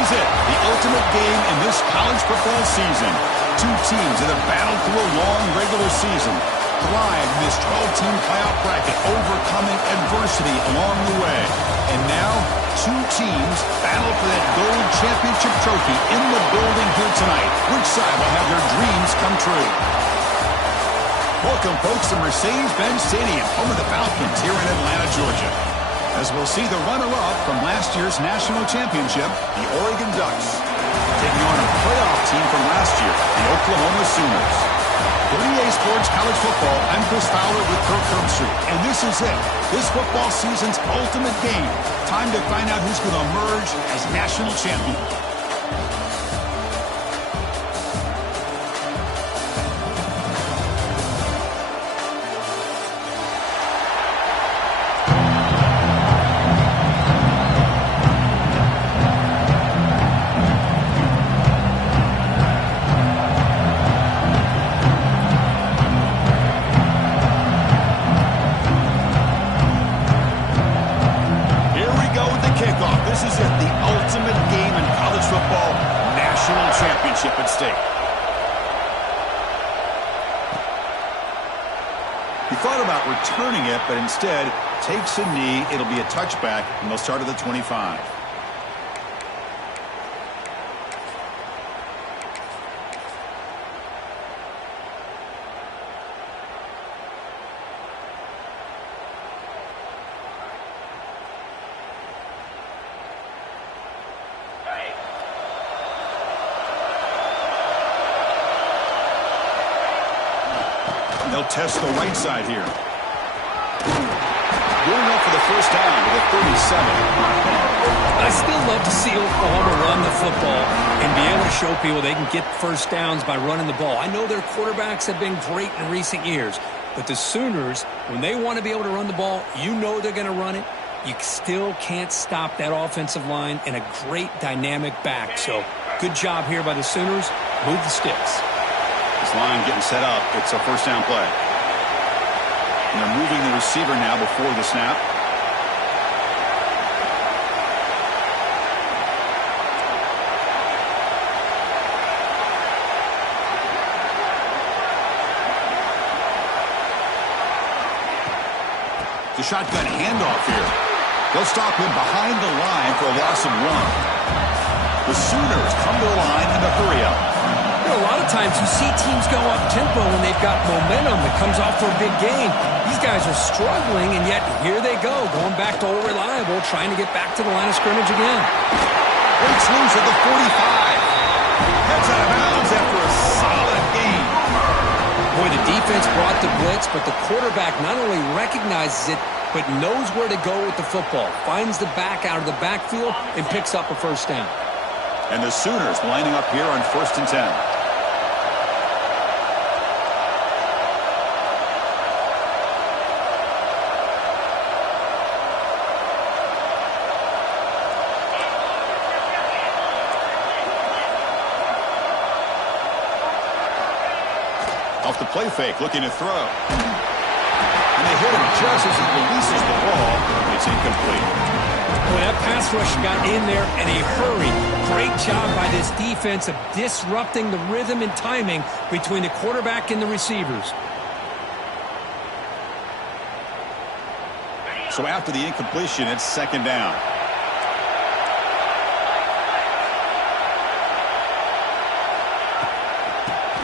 is it, the ultimate game in this college football season. Two teams that have battled through a long regular season, thrived in this 12-team playoff bracket, overcoming adversity along the way. And now, two teams battle for that gold championship trophy in the building here tonight. Which side will have their dreams come true? Welcome, folks, to Mercedes-Benz Stadium, home of the Falcons here in Atlanta, Georgia. As we'll see the runner-up from last year's national championship, the Oregon Ducks, taking on a playoff team from last year, the Oklahoma Sooners. For EA Sports College Football, I'm Chris Fowler with Kirk Herbstreit, and this is it. This football season's ultimate game. Time to find out who's going to emerge as national champion. Returning it, but instead takes a knee. It'll be a touchback, and they'll start at the 25. They'll test the right side here. Going up for the first down with a 37. I still love to see Oklahoma run the football and be able to show people they can get first downs by running the ball. I know their quarterbacks have been great in recent years, but the Sooners, when they want to be able to run the ball, you know they're going to run it. You still can't stop that offensive line and a great dynamic back. So good job here by the Sooners. Move the sticks. This line getting set up. It's a first down play. And they're moving the receiver now before the snap. The shotgun handoff here. They'll stop him behind the line for a loss of 1. The Sooners come to the line in a hurry up. You know, a lot of times you see teams go up-tempo when they've got momentum that comes off for a big gain. These guys are struggling, and yet here they go, going back to old reliable, trying to get back to the line of scrimmage again. Breaks loose at the 45. Heads out of bounds after a solid gain. Boy, the defense brought the blitz, but the quarterback not only recognizes it, but knows where to go with the football. Finds the back out of the backfield and picks up a first down. And the Sooners lining up here on 1st and 10. Off the play fake, looking to throw. And they hit him just as he releases the ball. It's incomplete. Boy, that pass rush got in there in a hurry. Great job by this defense of disrupting the rhythm and timing between the quarterback and the receivers. So after the incompletion, it's 2nd down.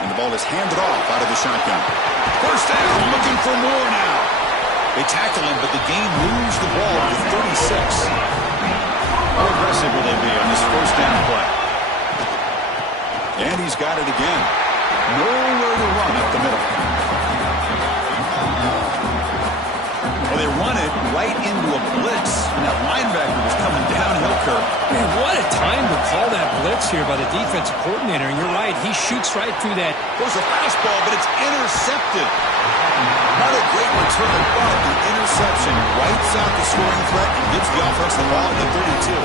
And the ball is handed off out of the shotgun. First down, looking for more now. They tackle him, but the game moves the ball to 36. How aggressive will they be on this first down play? And he's got it again. Nowhere to run up the middle. Well, they run it right into a blitz, and that linebacker was coming downhill, Kirk. Man, what a time to call that blitz here by the defensive coordinator. And you're right, he shoots right through that. Goes a fastball, but it's intercepted. Not a great return, but the interception wipes out the scoring threat and gives the offense the ball at the 32.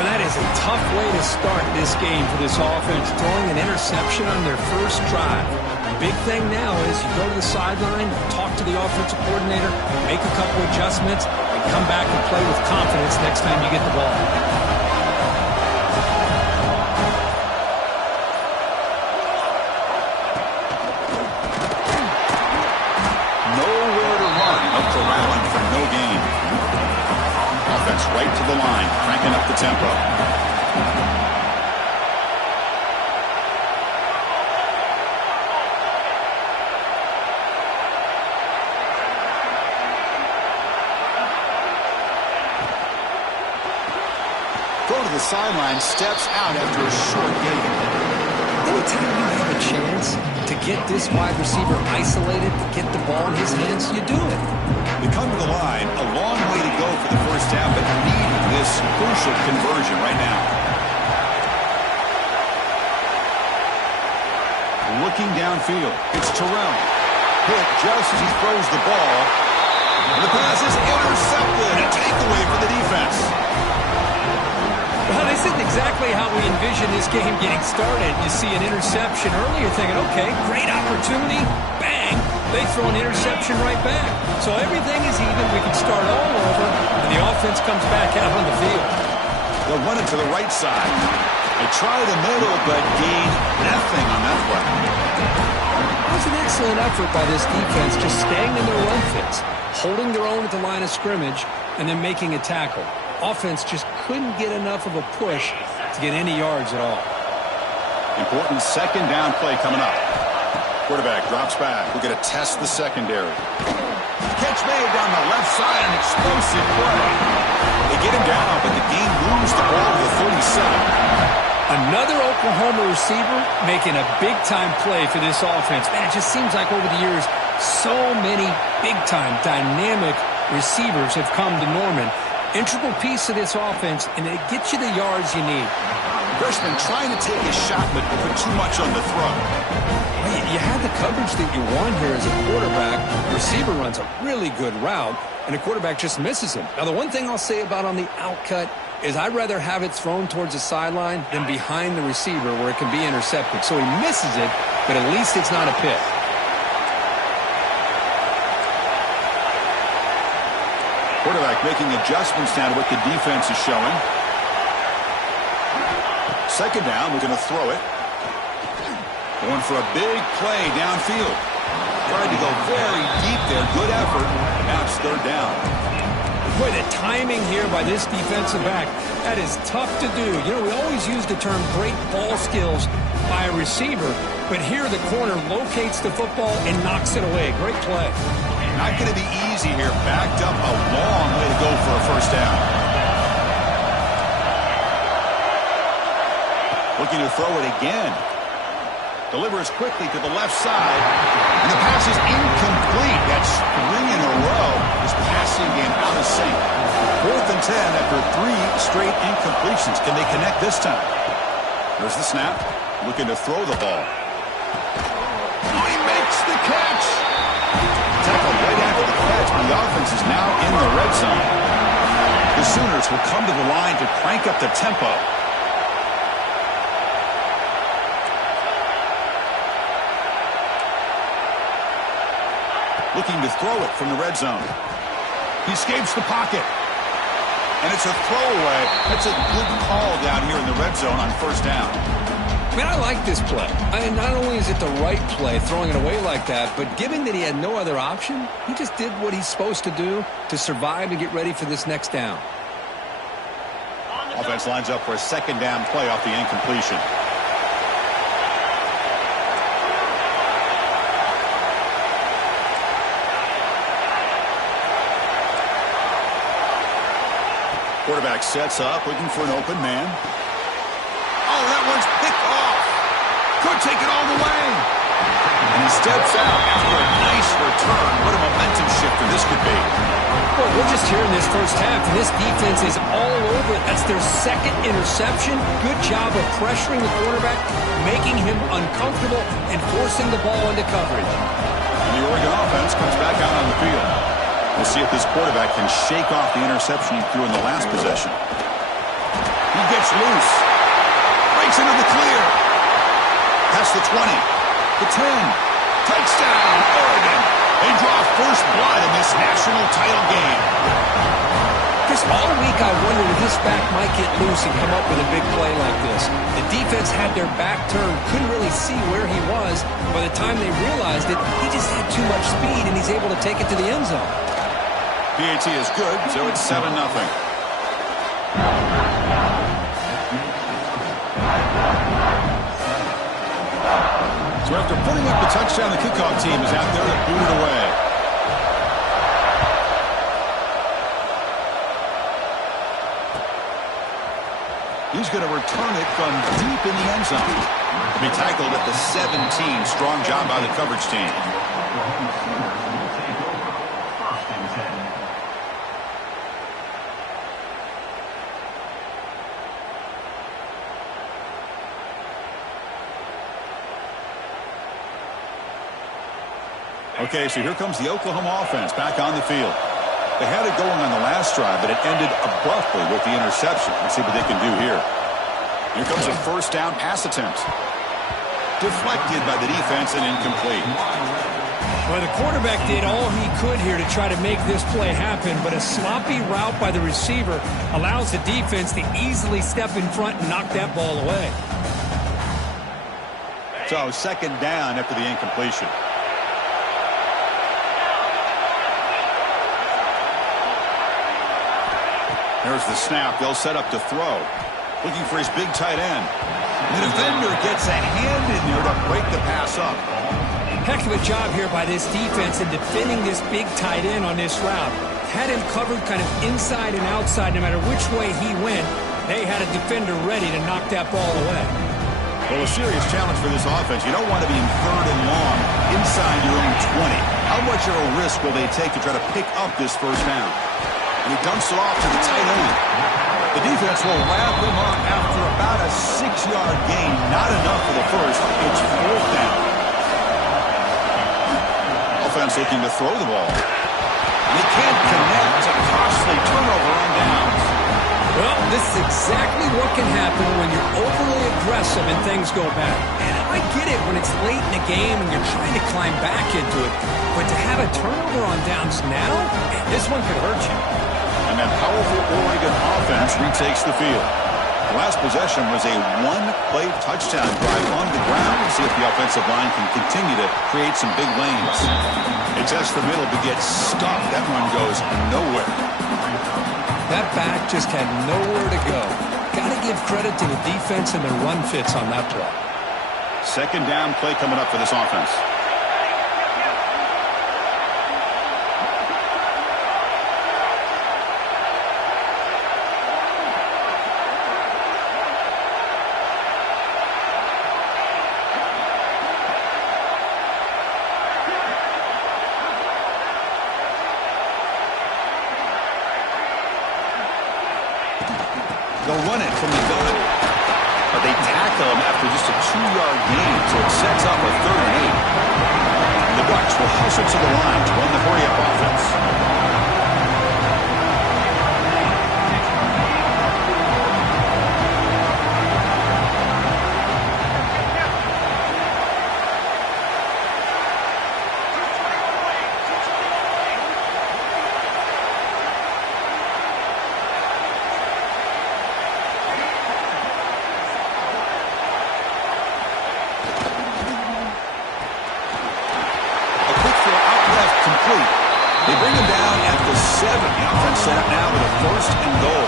Well, that is a tough way to start this game for this offense, throwing an interception on their first drive. The big thing now is you go to the sideline, talk to the offensive coordinator, make a couple adjustments, and come back and play with confidence next time you get the ball. tempo. Throw to the sideline, steps out after a short gain. Anytime you have a chance to get this wide receiver isolated, to get the ball in his hands, you do it. We come to the line, a long way to go for the first half, but needing this crucial conversion right now. Looking downfield, it's Terrell. Hit just as he throws the ball. And the pass is intercepted. A takeaway for the defense. Well, this isn't exactly how we envision this game getting started. You see an interception early, you're thinking, okay, great opportunity. Bang! They throw an interception right back. So everything is even. We can start all over, and the offense comes back out on the field. They'll run it to the right side. They try the middle, but gain nothing on that play. It was an excellent effort by this defense, just staying in their run fits, holding their own at the line of scrimmage, and then making a tackle. Offense just couldn't get enough of a push to get any yards at all. Important second down play coming up. Quarterback drops back. We're going to test the secondary. Catch made down the left side, an explosive play. They get him down, but the game moves the ball to the 37. Another Oklahoma receiver making a big-time play for this offense. Man, it just seems like over the years, so many big-time, dynamic receivers have come to Norman. Integral piece of this offense, and it gets you the yards you need. Freshman trying to take a shot, but put too much on the throw. You had the coverage that you want here as a quarterback. The receiver runs a really good route, and the quarterback just misses him. Now, the one thing I'll say about on the outcut is I'd rather have it thrown towards the sideline than behind the receiver where it can be intercepted. So he misses it, but at least it's not a pick. Quarterback making adjustments now to what the defense is showing. Second down, we're going to throw it. Going for a big play downfield. Tried to go very deep there. Good effort. Now it's third down. Boy, the timing here by this defensive back, that is tough to do. You know, we always use the term great ball skills by a receiver, but here the corner locates the football and knocks it away. Great play. Not going to be easy here. Backed up a long way to go for a first down. Looking to throw it again. Delivers quickly to the left side. And the pass is incomplete. That's 3 in a row. His passing game out of sync. 4th and 10 after 3 straight incompletions. Can they connect this time? There's the snap. Looking to throw the ball. Oh, he makes the catch. Tackle right after the catch. The offense is now in the red zone. The Sooners will come to the line to crank up the tempo. Looking to throw it from the red zone. He escapes the pocket. And it's a throwaway. That's a good call down here in the red zone on first down. Man, I like this play. I mean, not only is it the right play, throwing it away like that, but given that he had no other option, he just did what he's supposed to do to survive and get ready for this next down. Offense lines up for a second down play off the incompletion. Quarterback sets up, looking for an open man. Oh, that one's picked off. Could take it all the way. And he steps out after a nice return. What a momentum shifter this could be. Well, we're just here in this first half, and this defense is all over it. That's their second interception. Good job of pressuring the quarterback, making him uncomfortable, and forcing the ball into coverage. And the Oregon offense comes back out on the field. We'll see if this quarterback can shake off the interception he threw in the last possession. He gets loose. Breaks into the clear. Past the 20. The 10. Touchdown, Oregon. They draw first blood in this national title game. Just all week I wondered if this back might get loose and come up with a big play like this. The defense had their back turned, couldn't really see where he was. By the time they realized it, he just had too much speed, and he's able to take it to the end zone. PAT is good, so it's 7-0. touchdown. The kickoff team is out there to boot it away. He's going to return it from deep in the end zone. To be tackled at the 17. Strong job by the coverage team. Okay, so here comes the Oklahoma offense back on the field. They had it going on the last drive, but it ended abruptly with the interception. Let's see what they can do here. Here comes a first down pass attempt. Deflected by the defense and incomplete. Well, the quarterback did all he could here to try to make this play happen, but a sloppy route by the receiver allows the defense to easily step in front and knock that ball away. So second down after the incompletion. There's the snap. They'll set up to throw. Looking for his big tight end. The defender gets a hand in there to break the pass up. Heck of a job here by this defense in defending this big tight end on this route. Had him covered kind of inside and outside no matter which way he went. They had a defender ready to knock that ball away. Well, a serious challenge for this offense. You don't want to be in third and long inside your own 20. How much of a risk will they take to try to pick up this first down? And he dumps it off to the tight end. The defense will wrap him up after about a 6-yard gain. Not enough for the first. It's fourth down. Offense looking to throw the ball. They can't connect. A costly turnover on downs. Well, this is exactly what can happen when you're overly aggressive and things go bad. And I get it when it's late in the game and you're trying to climb back into it. But to have a turnover on downs now, this one could hurt you. And that powerful Oregon offense retakes the field. The last possession was a one-play touchdown drive on the ground. We'll see if the offensive line can continue to create some big lanes. It tests the middle but gets stopped. That run goes nowhere. That back just had nowhere to go. Got to give credit to the defense and their run fits on that play. Second down play coming up for this offense. They'll run it from the gun. But they tackle him after just a 2-yard gain, so it sets up a 3rd and 8. The Ducks will hustle to the line to run the hurry-up offense. They bring him down at the 7. The offense set up now with a 1st and goal.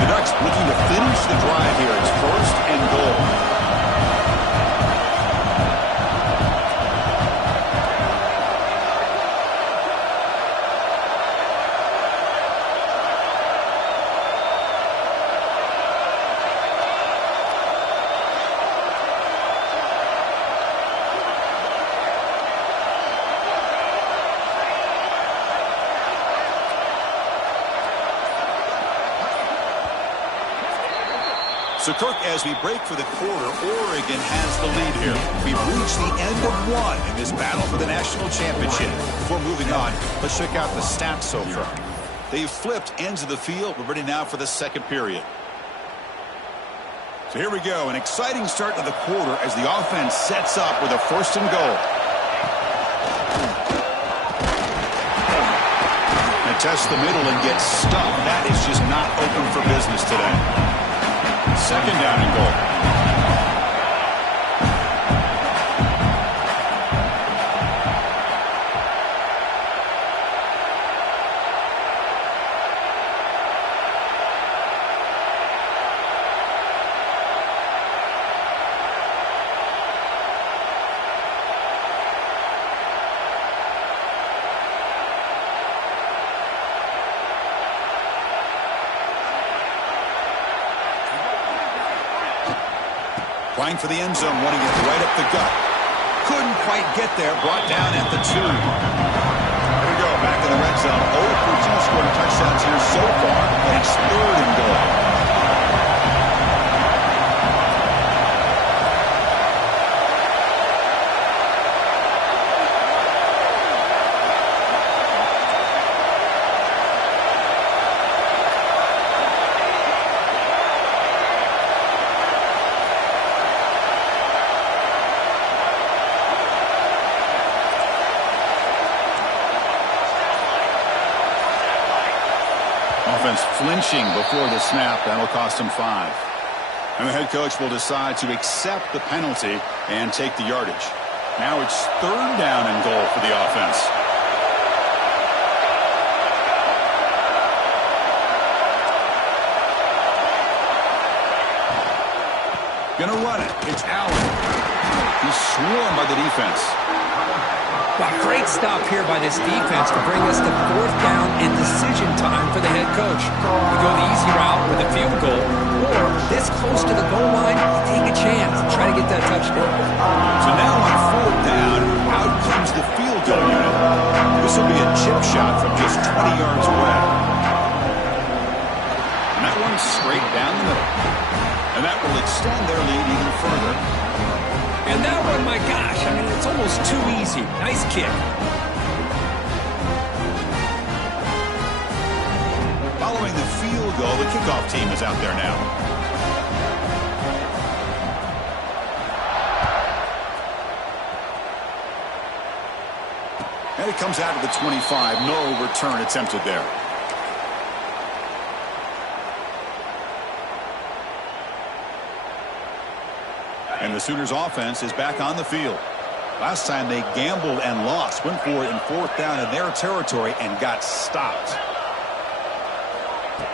The Ducks looking to finish the drive here. It's 1st and goal. So, Kirk, as we break for the quarter, Oregon has the lead here. We've reached the end of one in this battle for the national championship. Before moving on, let's check out the stats so far. They've flipped ends of the field. We're ready now for the second period. So here we go. An exciting start to the quarter as the offense sets up with a 1st and goal. They test the middle and get stuck. That is just not open for business today. 2nd down and goal. Trying for the end zone, wanting it right up the gut. Couldn't quite get there, brought down at the 2. Here we go, back in the red zone. 0 for 2 scoring touchdowns here so far, but it's 3rd and goal. Offense flinching before the snap. That'll cost him 5. And the head coach will decide to accept the penalty and take the yardage. Now it's 3rd down and goal for the offense. Gonna run it. It's Allen. He's swarmed by the defense. Wow, great stop here by this defense to bring us to 4th down and decision time for the head coach. You go the easy route with a field goal, or this close to the goal line, you take a chance and try to get that touchdown. So now on 4th down, out comes the field goal unit. This will be a chip shot from just 20 yards away. And that one's straight down the middle. And that will extend their lead even further. And that one, my gosh, I mean, it's almost too easy. Nice kick. Following the field goal, the kickoff team is out there now. And it comes out to the 25. No return attempted there. And the Sooners offense is back on the field. Last time they gambled and lost. Went for it in 4th down in their territory and got stopped.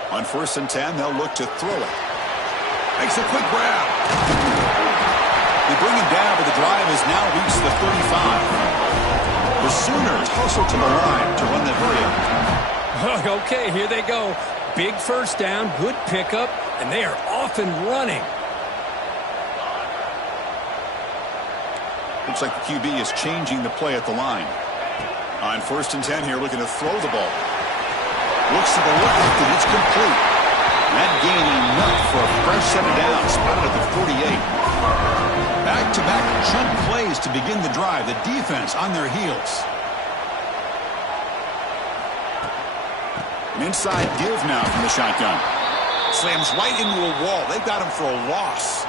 On 1st and 10, they'll look to throw it. Makes a quick grab. They bring him down, but the drive has now reached the 35. The Sooners hustle to the line to run the hurry up. Okay, here they go. Big 1st down, good pickup, and they are off and running. Looks like the QB is changing the play at the line. On 1st and 10 here, looking to throw the ball. Looks to the left, and it's complete. That gain enough for a fresh set of downs, spotted at the 48. Back-to-back chunk plays to begin the drive. The defense on their heels. An inside give now from the shotgun. Slams right into a wall. They've got him for a loss.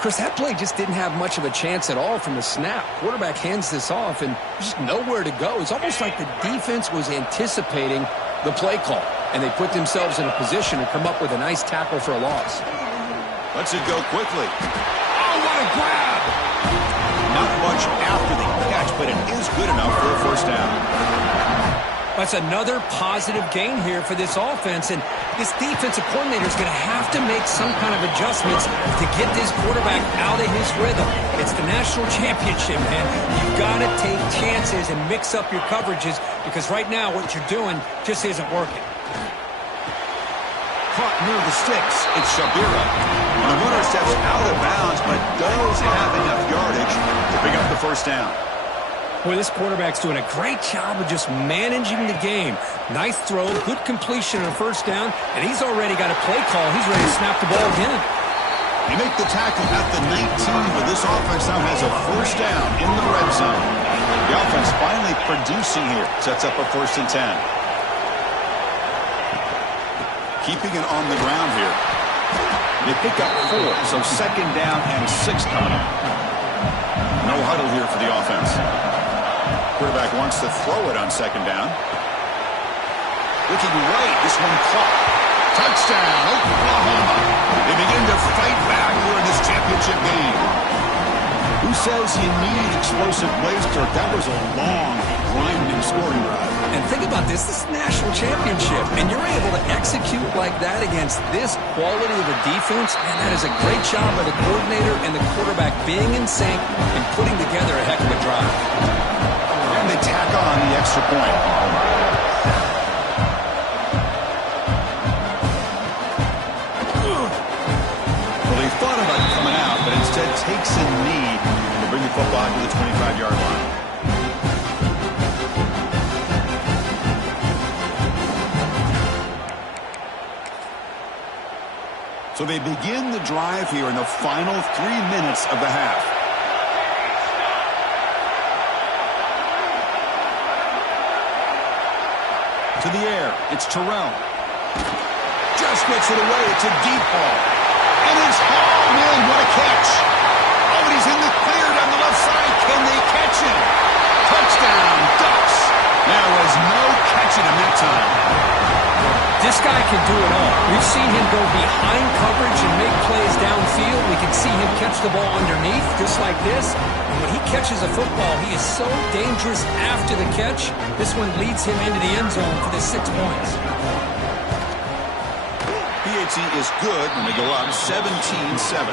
Chris, that play just didn't have much of a chance at all from the snap. Quarterback hands this off, and there's just nowhere to go. It's almost like the defense was anticipating the play call, and they put themselves in a position to come up with a nice tackle for a loss. Lets it go quickly. Oh, what a grab! Not much after the catch, but it is good enough for a 1st down. That's another positive gain here for this offense, and this defensive coordinator is going to have to make some kind of adjustments to get this quarterback out of his rhythm. It's the national championship, man. You've got to take chances and mix up your coverages, because right now what you're doing just isn't working. Caught near the sticks. It's Shabira. And the runner steps out of bounds, but does have enough yardage to pick up the 1st down. Boy, this quarterback's doing a great job of just managing the game. Nice throw, good completion on a 1st down, and he's already got a play call. He's ready to snap the ball again. They make the tackle at the 19, but this offense now has a 1st down in the red zone. The offense finally producing here. Sets up a 1st and 10. Keeping it on the ground here. They pick up 4, so 2nd down and 6 coming up. No huddle here for the offense. Quarterback wants to throw it on 2nd down. Looking right, this one caught. Touchdown, Oklahoma. They begin to fight back here in this championship game. Who says you need explosive plays, Kirk? That was a long, grinding scoring drive. And think about this. This is a national championship, and you're able to execute like that against this quality of a defense, and that is a great job by the coordinator and the quarterback being in sync and putting together a heck of a drive. And they tack on the extra point. Well, he thought about coming out, instead takes a knee to bring the football to the 25-yard line. So they begin the drive here in the final 3 minutes of the half. To the air, it's Terrell. Just gets it away. It's a deep ball. And it's hauled in. What a catch. Oh, and he's in the clear down the left side. Can they catch him? Touchdown, Ducks. There was no catching him that time. This guy can do it all. We've seen him go behind coverage and make plays downfield. We can see him catch the ball underneath, just like this. And when he catches a football, he is so dangerous after the catch. This one leads him into the end zone for the 6 points. PAT is good when they go up 17-7.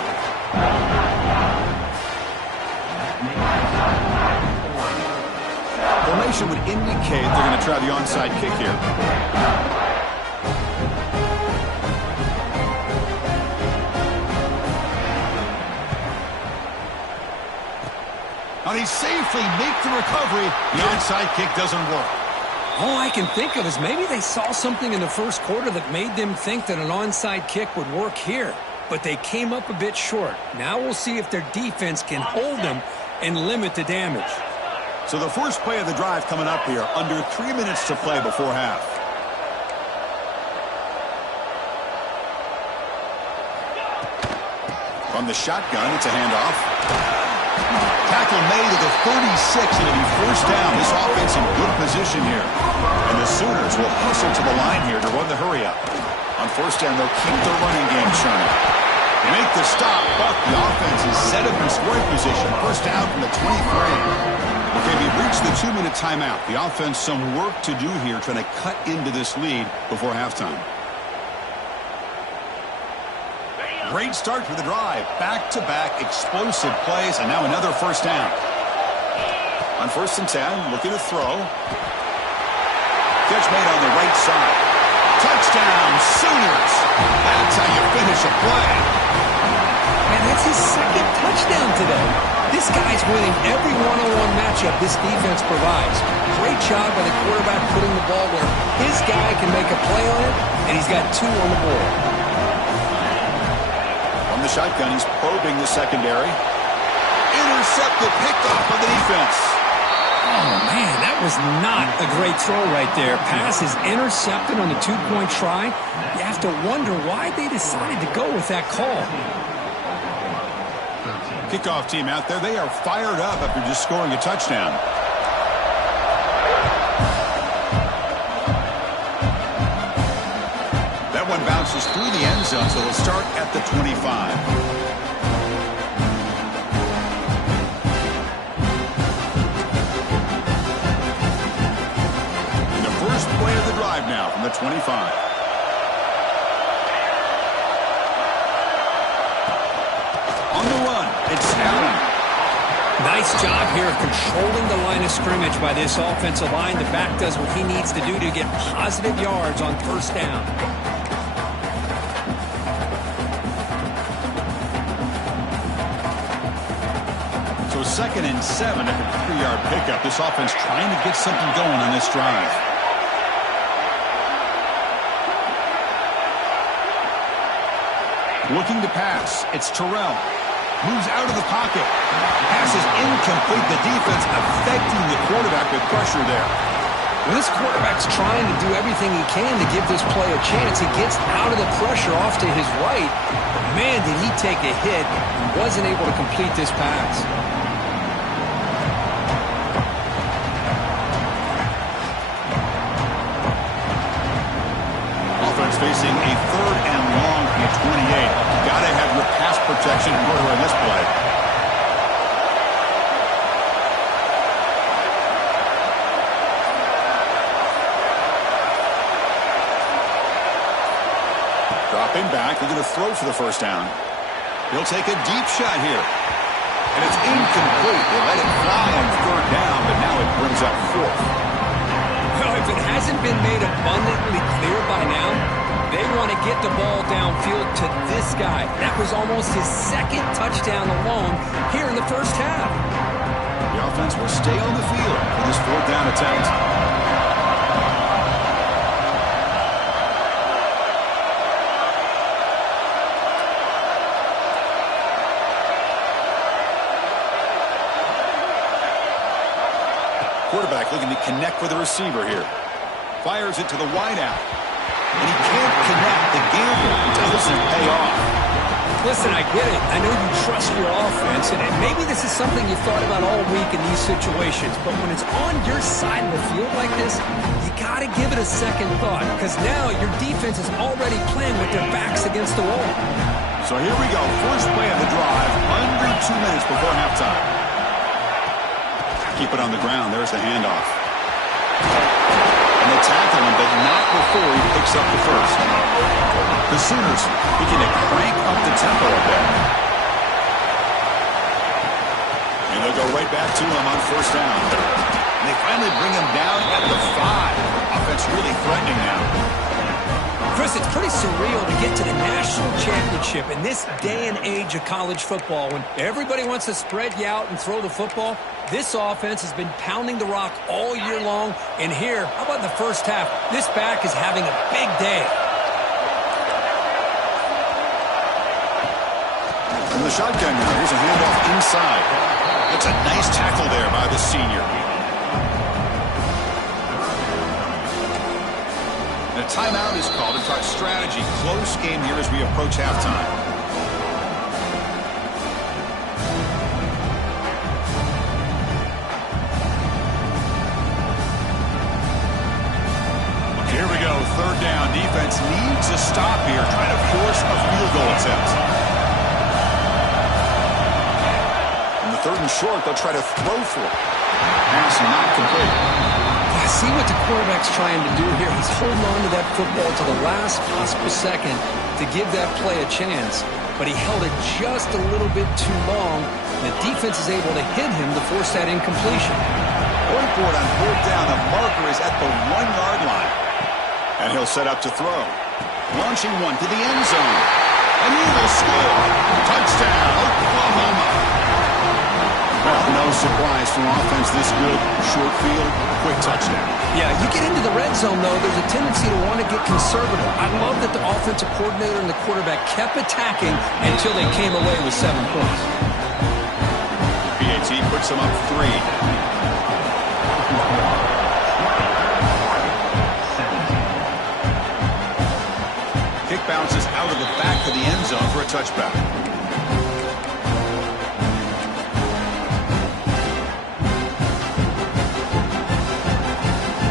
Formation would indicate they're going to try the onside kick here. Now they safely make the recovery. The onside kick doesn't work. All I can think of is maybe they saw something in the first quarter that made them think that an onside kick would work here. But they came up a bit short. Now we'll see if their defense can hold them and limit the damage. So the first play of the drive coming up here. Under 3 minutes to play before half. From the shotgun, it's a handoff. Tackle made at the 36, and it'll be first down. This offense in good position here. And the Sooners will hustle to the line here to run the hurry up. On first down, they'll keep their running game churning. They make the stop, but the offense is set up in scoring position. First down from the 23. Okay, we've reached the 2-minute timeout. The offense some work to do here trying to cut into this lead before halftime. Great start for the drive. Back-to-back explosive plays, and now another first down. On first and 10, looking to throw. Catch made on the right side. Touchdown, Sooners. That's how you finish a play. And that's his second touchdown today. This guy's winning every one-on-one matchup this defense provides. Great job by the quarterback putting the ball where his guy can make a play on it, and he's got 2 on the board. The shotgun, he's probing the secondary. Intercepted, picked off by the defense. Oh, man, that was not a great throw right there. Pass is intercepted on the 2-point try. You have to wonder why they decided to go with that call. Kickoff team out there, they are fired up after just scoring a touchdown. That one bounces through the end zone, so they'll start at the 25. And the first play of the drive now from the 25. On the run, it's Allen. Nice job here of controlling the line of scrimmage by this offensive line. The back does what he needs to do to get positive yards on first down. So 2nd and 7 at the 3-yard pickup. This offense trying to get something going on this drive. Looking to pass. It's Terrell. Moves out of the pocket. Pass is incomplete. The defense affecting the quarterback with pressure there. Well, this quarterback's trying to do everything he can to give this play a chance. He gets out of the pressure off to his right. But man, did he take a hit and wasn't able to complete this pass. Offense facing a 3rd and long from the 28. Gotta have your pass protection in order in this play. Dropping back, they're going to throw for the first down. He'll take a deep shot here. And it's incomplete. They let it fly on 3rd down, but now it brings up 4th. Well, if it hasn't been made abundantly clear by now, They want to get the ball downfield to this guy. That was almost his second touchdown alone here in the first half. The offense will stay on the field for this fourth down attempt. Quarterback looking to connect with the receiver here. Fires it to the wideout. And he can't connect. The gamble doesn't pay off. Listen, I get it. I know you trust your offense, and maybe this is something you thought about all week in these situations, but when it's on your side of the field like this, you got to give it a second thought, because now your defense is already playing with their backs against the wall. So here we go. First play of the drive, under 2 minutes before halftime. Keep it on the ground. There's the handoff. And they tackle him, but not before he picks up the first. The Sooners begin to crank up the tempo a bit. And they'll go right back to him on first down. And they finally bring him down at the 5. Offense really threatening now. Chris, it's pretty surreal to get to the national championship in this day and age of college football when everybody wants to spread you out and throw the football. This offense has been pounding the rock all year long. And here, how about in the first half? This back is having a big day. From the shotgun now, here's a handoff inside. That's a nice tackle there by the senior. And a timeout is called to talk strategy. Close game here as we approach halftime. Here we go, third down. Defense needs a stop here, trying to force a field goal attempt. In the third and short, they'll try to throw for it. Pass not complete. I see what the quarterback's trying to do here. He's holding on to that football to the last possible second to give that play a chance. But he held it just a little bit too long. The defense is able to hit him to force that incompletion. Going for it on fourth down. The marker is at the 1-yard line. And he'll set up to throw. Launching one to the end zone. And he will score. Touchdown, Oklahoma. Well, no surprise from offense this good. Short field, quick touchdown. Yeah, you get into the red zone, though, there's a tendency to want to get conservative. I love that the offensive coordinator and the quarterback kept attacking until they came away with 7 points. PAT puts them up 3. Kick bounces out of the back of the end zone for a touchback.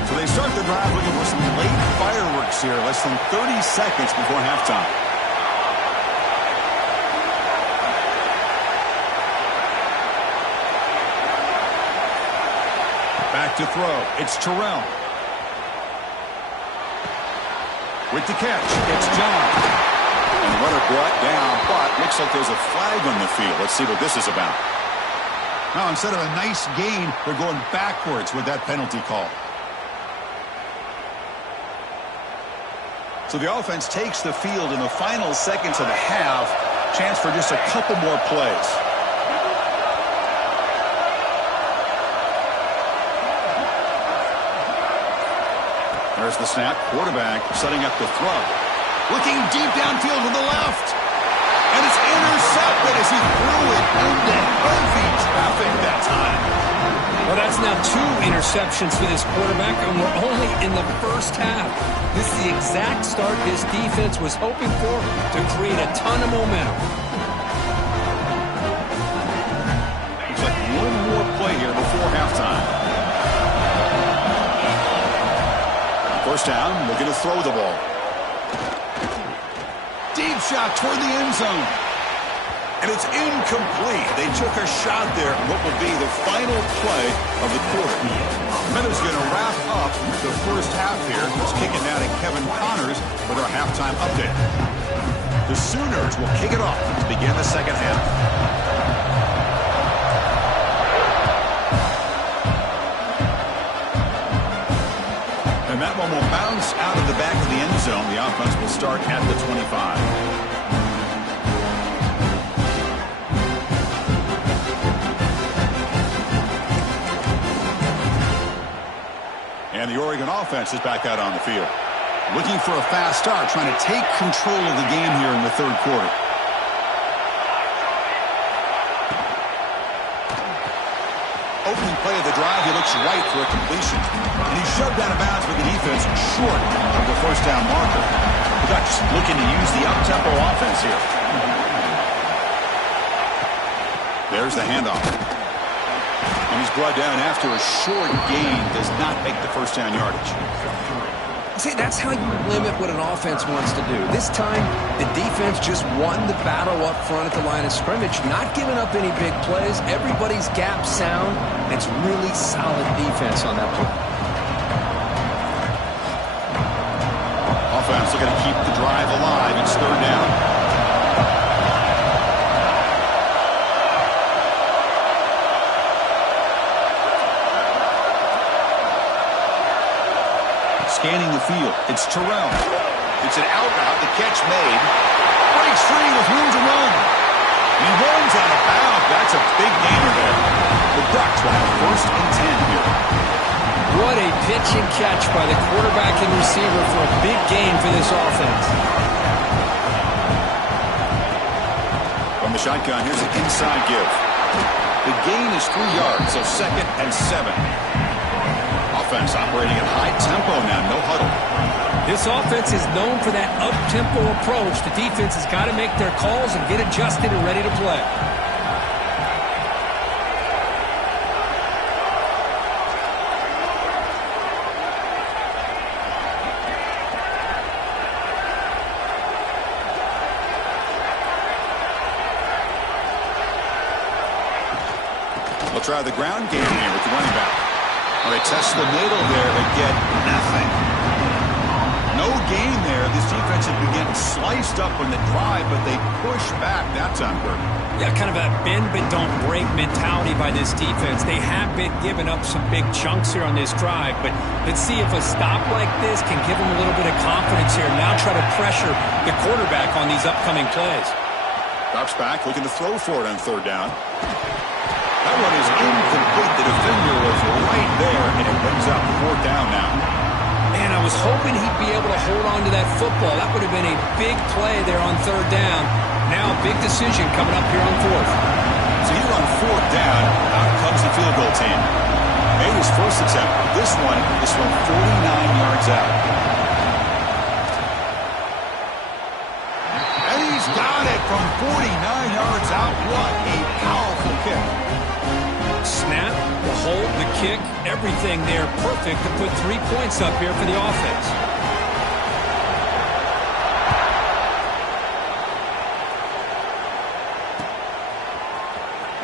So they start the drive looking for some late fireworks here, less than 30 seconds before halftime. Back to throw. It's Terrell. With the catch, it's John. And the runner brought down, but looks like there's a flag on the field. Let's see what this is about. Now, instead of a nice gain, they're going backwards with that penalty call. So the offense takes the field in the final seconds of the half. Chance for just a couple more plays. There's the snap. Quarterback setting up the throw. Looking deep downfield to the left. And it's intercepted as he threw it into heavy traffic that time. Well, that's now 2 interceptions for this quarterback, and we're only in the first half. This is the exact start his defense was hoping for to create a ton of momentum. Looks like one more play here before halftime. First down, looking to throw the ball. Deep shot toward the end zone. And it's incomplete. They took a shot there, what will be the final play of the quarter. Heather's going to wrap up the first half here. Let's kick it now to Kevin Connors with our halftime update. The Sooners will kick it off to begin the second half. And that one will bounce out of the back of the end zone. The offense will start at the 25. And the Oregon offense is back out on the field. Looking for a fast start, trying to take control of the game here in the third quarter. Opening play of the drive, he looks right for a completion. And he's shoved out of bounds with the defense short of the first down marker. The Ducks looking to use the up-tempo offense here. There's the handoff. And he's brought down after a short gain. Does not make the first down yardage. See, that's how you limit what an offense wants to do. This time, the defense just won the battle up front at the line of scrimmage, not giving up any big plays. Everybody's gap sound, and it's really solid defense on that play. Offense looking to keep the drive alive. It's third down. Scanning the field. It's Terrell. It's an out route. The catch made. Breaks free with room to run. He runs out of bounds. That's a big gainer there. The Ducks will have first and 10 here. What a pitch and catch by the quarterback and receiver for a big gain for this offense. From the shotgun, here's an inside give. The gain is 3 yards, so second and 7. Offense operating at high tempo now, no huddle. This offense is known for that up-tempo approach. The defense has got to make their calls and get adjusted and ready to play. They'll try the ground game here with the running back. Well, they test the middle there, but get nothing. No gain there. This defense had been getting sliced up on the drive, but they push back. That's on Burton. Yeah, kind of a bend but don't break mentality by this defense. They have been giving up some big chunks here on this drive, but let's see if a stop like this can give them a little bit of confidence here. Now try to pressure the quarterback on these upcoming plays. Drops back, looking to throw for it on third down. That one is incomplete. The defender was right there, and it brings up fourth down now. Man, I was hoping he'd be able to hold on to that football. That would have been a big play there on third down. Now a big decision coming up here on fourth. So here on fourth down, out comes the field goal team. Made his first attempt. This one is from 49 yards out. And he's got it from 49 yards out. What a powerful kick. Snap, the hold, the kick, everything there perfect to put 3 points up here for the offense.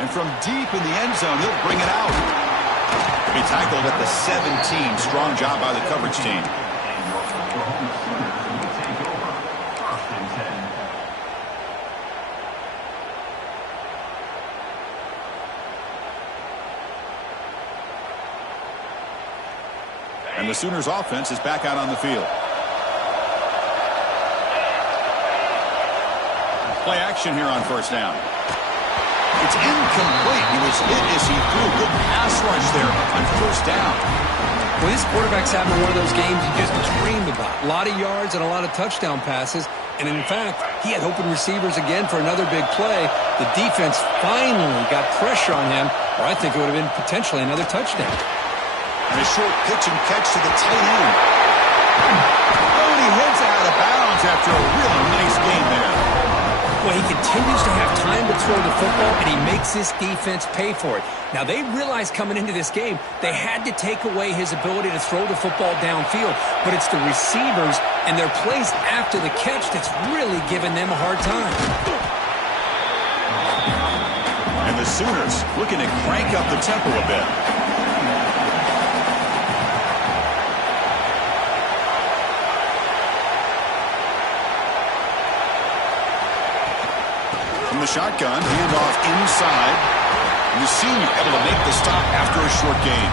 And from deep in the end zone, he'll bring it out. He tackled at the 17. Strong job by the coverage team. And the Sooners offense is back out on the field. Play action here on first down. It's incomplete. He was hit as he threw a good pass rush there on first down. Well, this quarterback's having one of those games you just dream about. A lot of yards and a lot of touchdown passes. And in fact, he had open receivers again for another big play. The defense finally got pressure on him, or I think it would have been potentially another touchdown. And a short pitch and catch to the tight end. Oh, and he heads out of bounds after a really nice game there. Well, he continues to have time to throw the football, and he makes this defense pay for it. Now, they realized coming into this game they had to take away his ability to throw the football downfield, but it's the receivers and their plays after the catch that's really giving them a hard time. And the Sooners looking to crank up the tempo a bit. From the shotgun, handoff inside. And the senior able to make the stop after a short gain.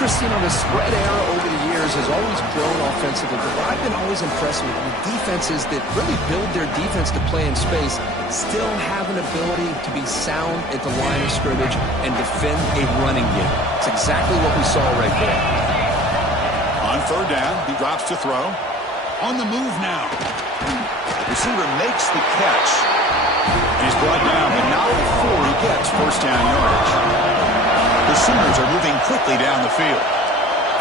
Chris, the spread era over the years years has always grown offensively, but what I've been always impressed with defenses that really build their defense to play in space still have an ability to be sound at the line of scrimmage and defend a running game. It's exactly what we saw right there. On third down, he drops to throw. On the move now. Receiver makes the catch. And he's brought down, but not before he gets first down yardage. The Sooners are moving quickly down the field.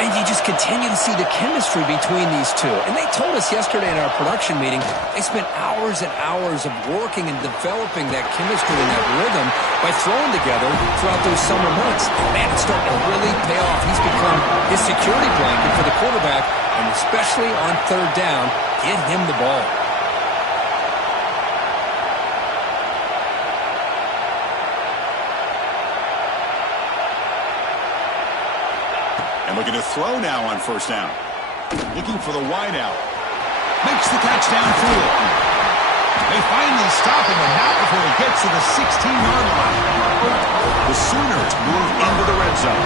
And you just continue to see the chemistry between these two. And they told us yesterday in our production meeting, they spent hours and hours of working and developing that chemistry and that rhythm by throwing together throughout those summer months. And man, it's starting to really pay off. He's become his security blanket for the quarterback, and especially on third down, get him the ball. And looking to throw now on first down. Looking for the wideout. Makes the catch downfield. They finally stop him, and not before he gets to the 16-yard line. The Sooners move into the red zone.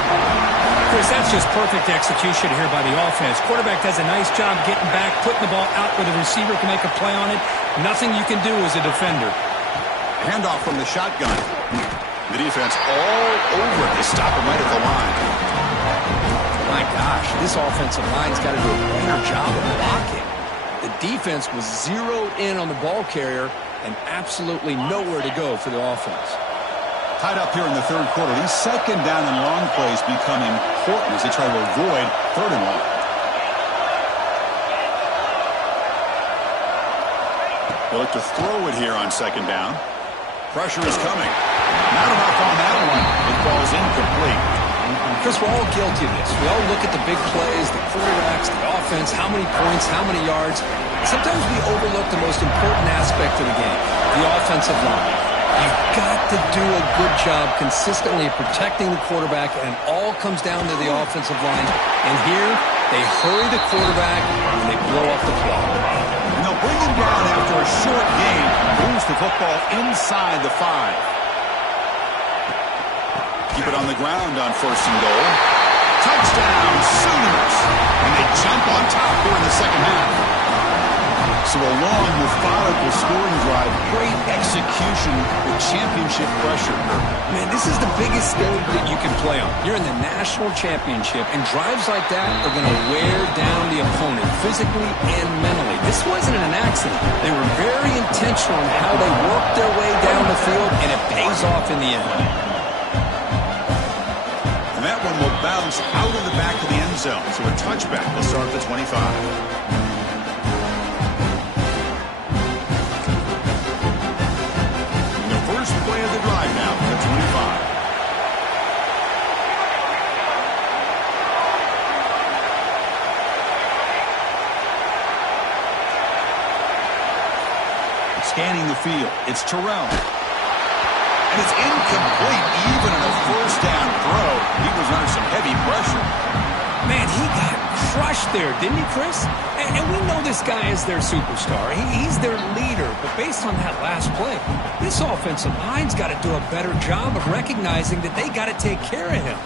Chris, that's just perfect execution here by the offense. Quarterback does a nice job getting back, putting the ball out where the receiver can make a play on it. Nothing you can do as a defender. Handoff from the shotgun. The defense all over it. They stop him right at the line. My gosh, this offensive line's got to do a better job of blocking. The defense was zeroed in on the ball carrier and absolutely nowhere to go for the offense. Tied up here in the third quarter. These second down and long plays become important as they try to avoid third and long. They look to throw it here on second down. Pressure is coming. Not enough on that one. It falls incomplete. Chris, we're all guilty of this. We all look at the big plays, the quarterbacks, the offense, how many points, how many yards. Sometimes we overlook the most important aspect of the game, the offensive line. You've got to do a good job consistently protecting the quarterback, and it all comes down to the offensive line. And here, they hurry the quarterback, and they blow up the play. And they'll bring him down after a short gain. Moves the football inside the 5. Keep it on the ground on first and goal. Touchdown, Sooners! And they jump on top here in the second half. So a long, methodical scoring drive. Great execution with championship pressure. Man, this is the biggest stage that you can play on. You're in the national championship, and drives like that are going to wear down the opponent physically and mentally. This wasn't an accident. They were very intentional in how they worked their way down the field, and it pays off in the end. And that one will bounce out of the back of the end zone. So a touchback will start at the 25. Play of the drive now at the 25. Scanning the field, it's Terrell. And it's incomplete, even in a first down throw. He was under some heavy pressure. Man, he got crushed there, didn't he, Chris? And we know this guy is their superstar. He's their leader. But based on that last play, this offensive line's got to do a better job of recognizing that they got to take care of him.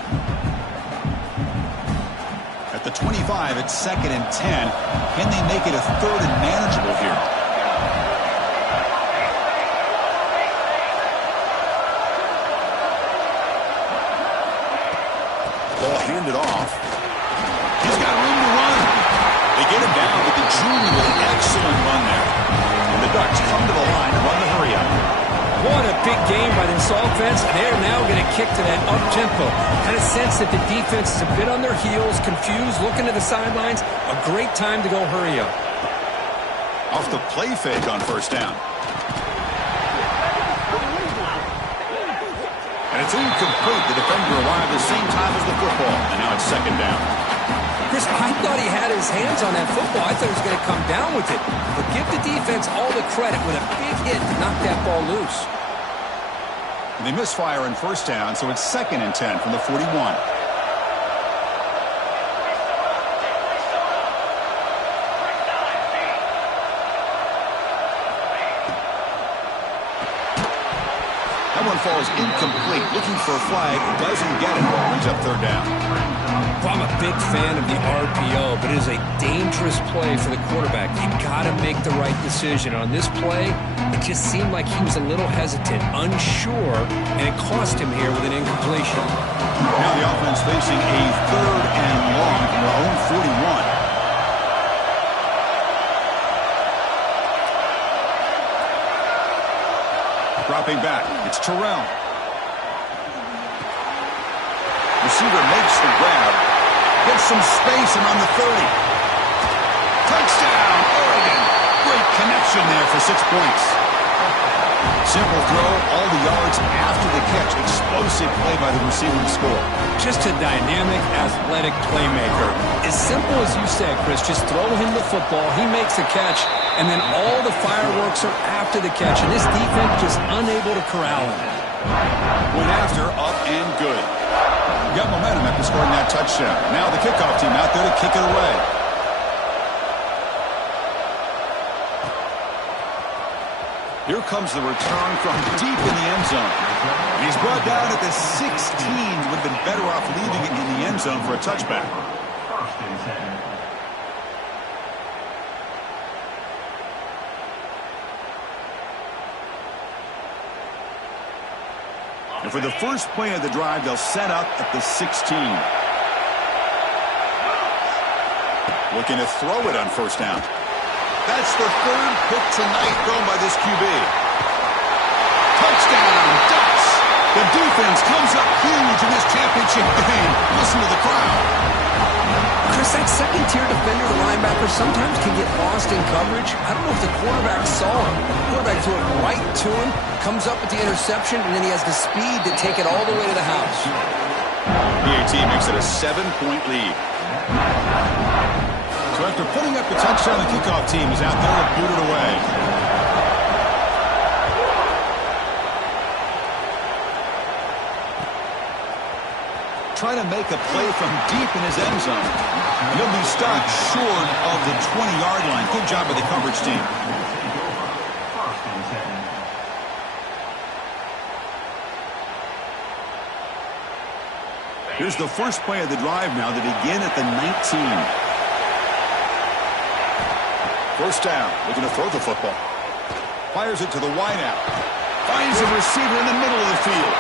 At the 25, it's 2nd and 10. Can they make it a third and manageable here? Ball handed off. He's got room to run. They get him down with the junior with an excellent run there. And the Ducks come to the line and run the hurry up. What a big game by this offense. They're now going to kick to that up-tempo. Kind of sense that the defense is a bit on their heels, confused, looking to the sidelines. A great time to go hurry up. Off the play fake on first down. And it's incomplete. The defender arrived at the same time as the football. And now it's second down. Chris, I thought he had his hands on that football. I thought he was going to come down with it. But give the defense all the credit with a big hit to knock that ball loose. And they misfire in first down, so it's 2nd and 10 from the 41. That one falls incomplete. Looking for a flag. Doesn't get it. Brings up third down. Well, I'm a big fan of the RPO, but it is a dangerous play for the quarterback. You got to make the right decision. On this play, it just seemed like he was a little hesitant, unsure, and it cost him here with an incompletion. Now the offense facing a third and long from their own 41. Dropping back, it's Terrell. Receiver makes the grab. Gets some space around the 30. Touchdown, Oregon. Great connection there for 6 points. Simple throw, all the yards after the catch. Explosive play by the receiver to score. Just a dynamic, athletic playmaker. As simple as you said, Chris, just throw him the football, he makes a catch, and then all the fireworks are after the catch, and this defense just unable to corral him. Went after, up and good. Got momentum after scoring that touchdown. Now the kickoff team out there to kick it away. Here comes the return from deep in the end zone. He's brought down at the 16. Would have been better off leaving it in the end zone for a touchback. And for the first play of the drive, they'll set up at the 16. Looking to throw it on first down. That's the third pick tonight thrown by this QB. Touchdown, Ducks! The defense comes up huge in this championship game. Listen to the crowd. Chris, that second-tier defender, the linebacker, sometimes can get lost in coverage. I don't know if the quarterback saw him. The quarterback threw it right to him, comes up with the interception, and then he has the speed to take it all the way to the house. PAT makes it a 7-point lead. So after putting up the touchdown, the kickoff team is out there to boot it away. Trying to make a play from deep in his end zone. He'll be stopped short of the 20-yard line. Good job by the coverage team. Here's the first play of the drive now. They begin at the 19. First down, looking to throw the football. Fires it to the wideout. Finds a receiver in the middle of the field.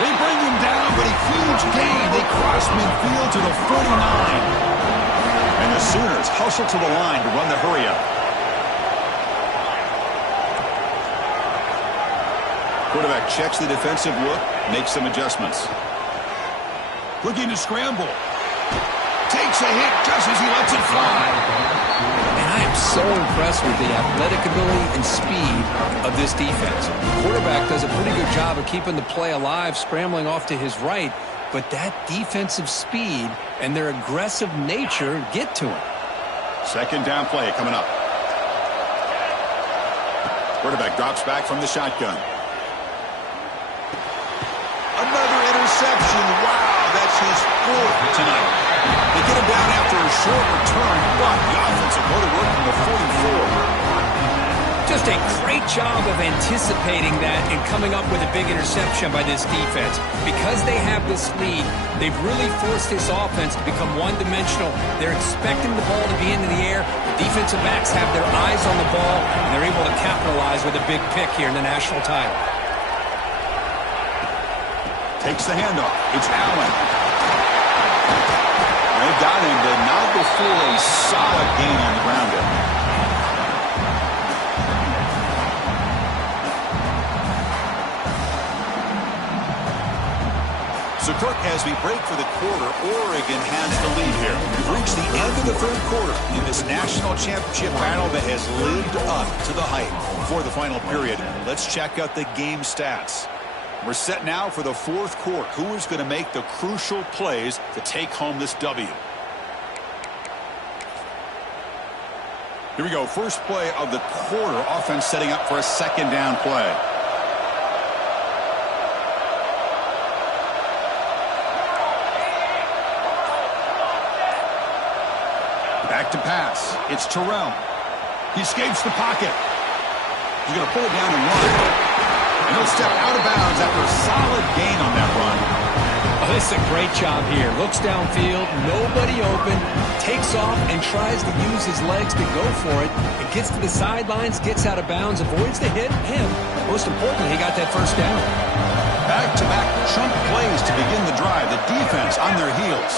They bring him down, but a huge gain. They cross midfield to the 49. And the Sooners hustle to the line to run the hurry-up. Quarterback checks the defensive look, makes some adjustments. Looking to scramble. Takes a hit just as he lets it fly. And I am so impressed with the athletic ability and speed of this defense. The quarterback does a pretty good job of keeping the play alive, scrambling off to his right, but that defensive speed and their aggressive nature get to him. Second down play coming up. Quarterback drops back from the shotgun. Another interception. Wow, that's his fourth tonight. They get him down after a short return, but the offensive go to work from the 44. Just a great job of anticipating that and coming up with a big interception by this defense. Because they have this lead, they've really forced this offense to become one-dimensional. They're expecting the ball to be into the air. The defensive backs have their eyes on the ball, and they're able to capitalize with a big pick here in the national title. Takes the handoff. It's Allen. They got him, but not before a solid gain on the ground there. So, Kirk, as we break for the quarter, Oregon has the lead here. We've reached the end of the third quarter in this national championship battle that has lived up to the hype. Before the final period, let's check out the game stats. We're set now for the fourth quarter. Who is going to make the crucial plays to take home this W? Here we go. First play of the quarter. Offense setting up for a second down play. Back to pass. It's Terrell. He escapes the pocket. He's going to pull it down and run. And he'll step out of bounds after a solid gain on that run. Oh, this is a great job here. Looks downfield, nobody open, takes off and tries to use his legs to go for it. It gets to the sidelines, gets out of bounds, avoids the hit, and most importantly, he got that first down. Back-to-back chunk plays to begin the drive. The defense on their heels.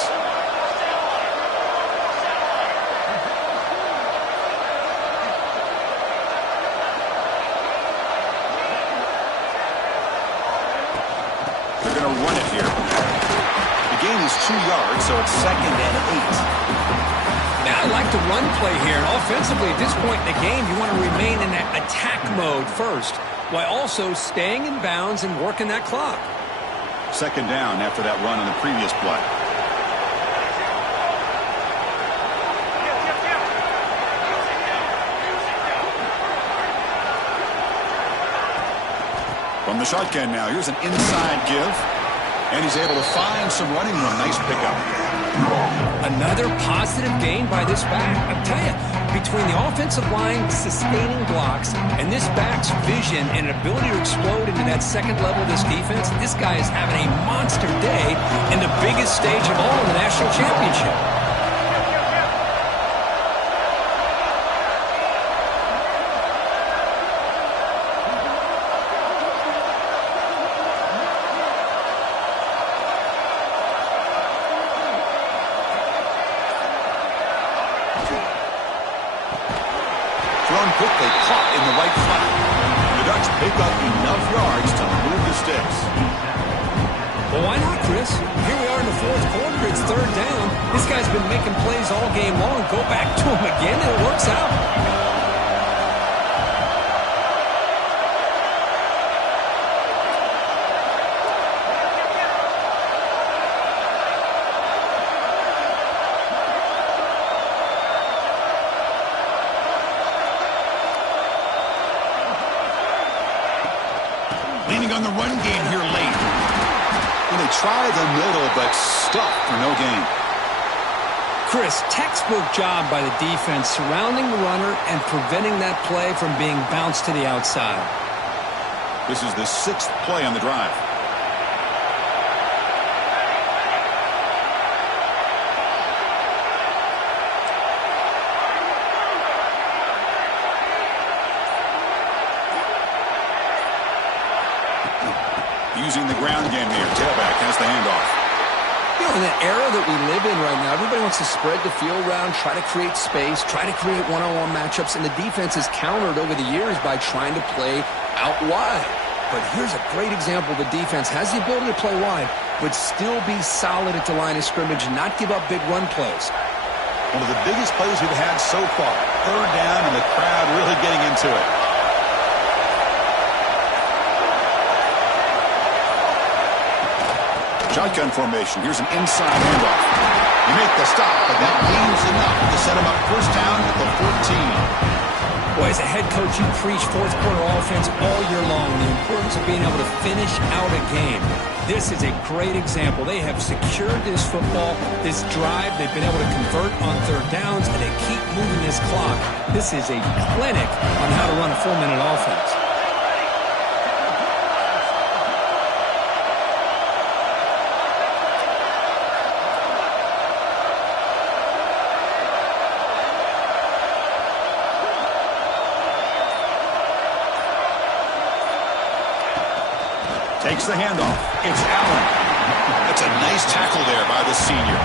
They're going to run it here. The gain is 2 yards, so it's 2nd and 8. Now, I like the run play here. And offensively, at this point in the game, you want to remain in that attack mode first, while also staying in bounds and working that clock. 2nd down after that run on the previous play. From the shotgun now, here's an inside give. And he's able to find some running room. Nice pickup. Another positive gain by this back. I'll tell you, between the offensive line sustaining blocks and this back's vision and ability to explode into that second level of this defense, this guy is having a monster day in the biggest stage of all in the national championship. Thrown quickly, caught in the right flat. The Ducks pick up enough yards to move the sticks. Well, why not, Chris? Here we are in the 4th quarter. It's 3rd down. This guy's been making plays all game long. Go back to him again, and it works out. Leaning on the run game here late. And they try the middle, but stuffed for no gain. Chris, textbook job by the defense surrounding the runner and preventing that play from being bounced to the outside. This is the 6th play on the drive. Using the ground game here. Tailback has the handoff. You know, in the era that we live in right now, everybody wants to spread the field around, try to create space, try to create one-on-one matchups, and the defense has countered over the years by trying to play out wide. But here's a great example. The defense has the ability to play wide, but still be solid at the line of scrimmage and not give up big run plays. One of the biggest plays we've had so far. 3rd down, and the crowd really getting into it. Shotgun formation. Here's an inside handoff. You make the stop, but that gains enough to set him up 1st down at the 14. Boy, as a head coach, you preach 4th quarter offense all year long. The importance of being able to finish out a game. This is a great example. They have secured this football, this drive. They've been able to convert on 3rd downs, and they keep moving this clock. This is a clinic on how to run a full-minute offense. Takes the handoff. It's Allen. That's a nice tackle there by the senior.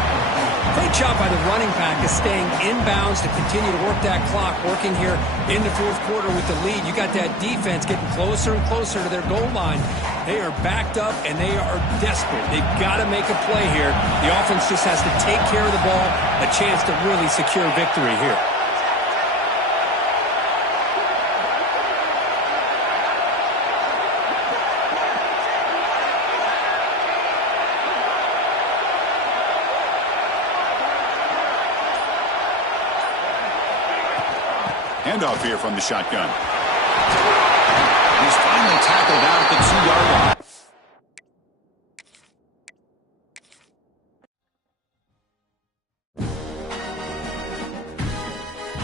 Great job by the running back of staying inbounds to continue to work that clock, working here in the 4th quarter with the lead. You got that defense getting closer and closer to their goal line. They are backed up, and they are desperate. They've got to make a play here. The offense just has to take care of the ball, a chance to really secure victory here. Handoff here from the shotgun. He's finally tackled out at the 2-yard line.